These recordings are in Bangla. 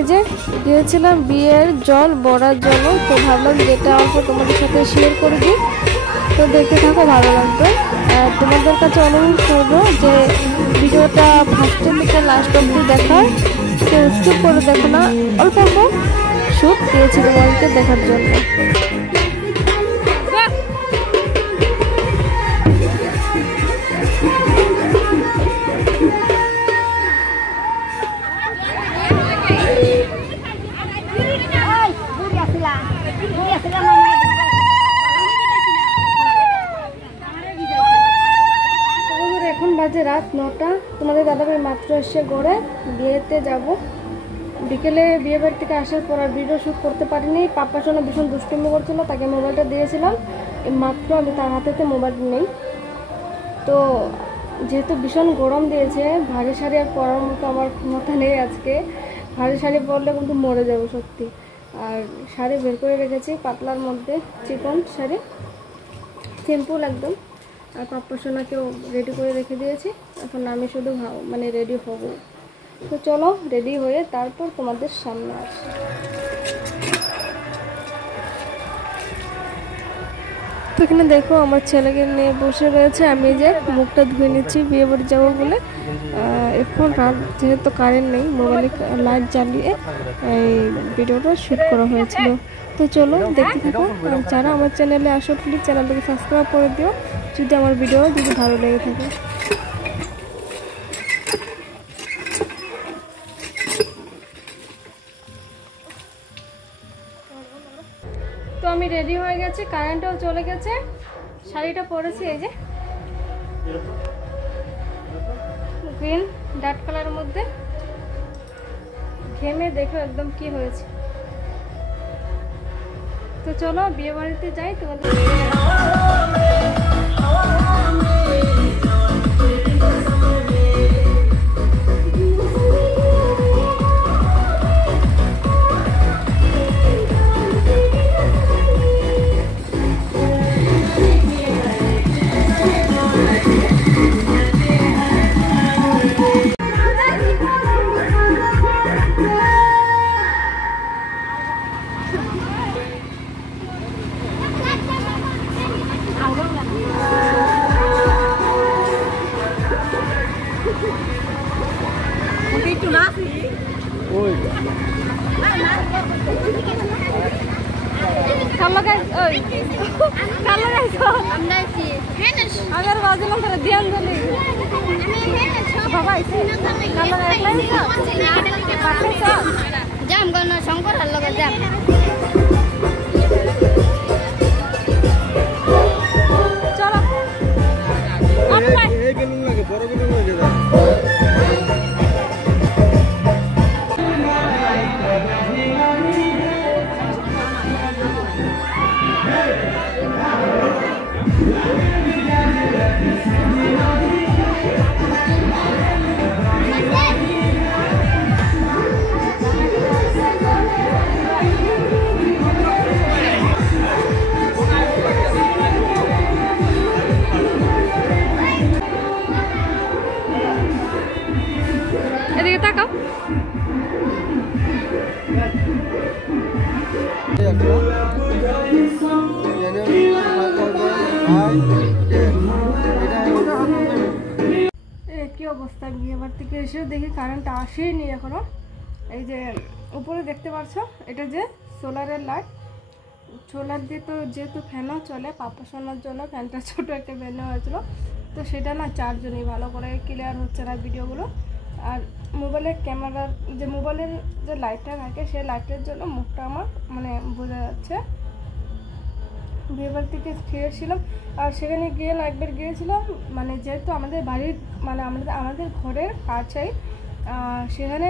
এই যে গিয়েছিলাম বিয়ের জল বড়ার জন্য, তো ভাবলাম যেটা অল্প তোমাদের সাথে শেয়ার করে দিই, তো দেখতে থাকো, ভালো লাগবে। আর তোমাদের কাছে অনুরোধ করবো যে ভিডিওটা ফার্স্টের থেকে লাস্ট অব্দি দেখার, কেউ স্কিপ করে দেখো না, অল্প অল্প শুট দিয়েছি তোমাদেরকে দেখার জন্য। এখন বাজে রাত 9টা, তোমাদের দাদাভাই মাত্র এসে গড়ে বিয়েতে যাব। বিকেলে বিয়ে বাড়ি থেকে আসার পর আর ভিডিও শ্যুট করতে পারিনি। পাপ্পার সঙ্গে ভীষণ দুষ্টুমি করছিল, তাকে মোবাইলটা দিয়েছিলাম, মাত্র আমি তার হাতেতে মোবাইল নেই। তো যেহেতু ভীষণ গরম দিয়েছে, ভারী শাড়ি আর পরার মতো আমার ক্ষমতা নেই আজকে। ভারী শাড়ি পরলে কিন্তু মরে যাবো সত্যি। আর শাড়ি বের করে রেখেছি পাতলার মধ্যে, চিকন শাড়ি, সিম্পল একদম। আর পাপ্পার সোনাকেও রেডি করে রেখে দিয়েছি, এখন আমি শুধু মানে রেডি হব। তো চলো রেডি হয়ে তারপর তোমাদের সামনে আসি। তো এখানে দেখো আমার ছেলেকে নিয়ে বসে রয়েছে, আমি যে মুখটা ধুয়ে নিচ্ছি বিয়ে বাড়ি যাবো বলে। এখন রাত যেহেতু কারেন্ট নেই, মোবাইলে লাইট জ্বালিয়ে এই ভিডিওটা শ্যুট করা হয়েছিল। তো চলো দেখতে থাকো। যারা আমার চ্যানেলে আসো প্লিজ চ্যানেলটাকে সাবস্ক্রাইব করে দিও যদি আমার ভিডিও যদি ভালো লেগে থাকে। তো আমি রেডি হয়ে গেছি, কারেন্টটাও চলে গেছে, শাড়িটা পরেছি এই যে গ্রিন ডার্ক কালারের মধ্যে, ঘেমে দেখো একদম কি হয়েছে। তো চলো বিয়ে বাড়িতে যাই তোমাদের। Kalau guys, kalau guys, agar wajib lang terus diam dulu. Bapak isi, kalau guys lain so, pakai so, jam kalau songkor halo guys jam. Chalo, apa? তাকাও। কি অবস্থা, বিয়ে বাড়ি থেকে এসেও দেখি কারেন্ট আসেইনি এখনো। এই যে উপরে দেখতে পাচ্ছ, এটা যে সোলারের লাইট, সোলার দিয়ে তো যেহেতু ফ্যানও চলে, পাপা শোনার জন্য ফ্যানটা ছোটো একটা ফ্যান নেওয়া হয়েছিল, তো সেটা না চার্জও নেই, ভালো করে ক্লিয়ার হচ্ছে না ভিডিওগুলো। আর মোবাইলের ক্যামেরার যে মোবাইলের যে লাইটটা থাকে, সেই লাইটের জন্য মুখটা আমার মানে বোঝা যাচ্ছে। বিয়েবাড়ি থেকে খেয়েছিলাম, আর সেখানে গিয়ে না একবার গিয়েছিলাম, মানে যেহেতু আমাদের বাড়ির মানে আমাদের ঘরের কাছেই, সেখানে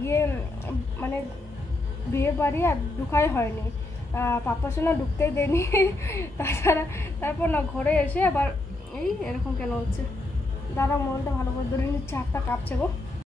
গিয়ে মানে বিয়ে বাড়ি আর ঢুকাই হয়নি, পাপা সোনা ঢুকতেই দেয়নি। তাছাড়া তারপর না ঘরে এসে আবার এই এরকম কেন হচ্ছে, দাঁড়া মোবাইলটা ভালো করে ধরে নিচ্ছে, হাতটা কাঁপছে গো।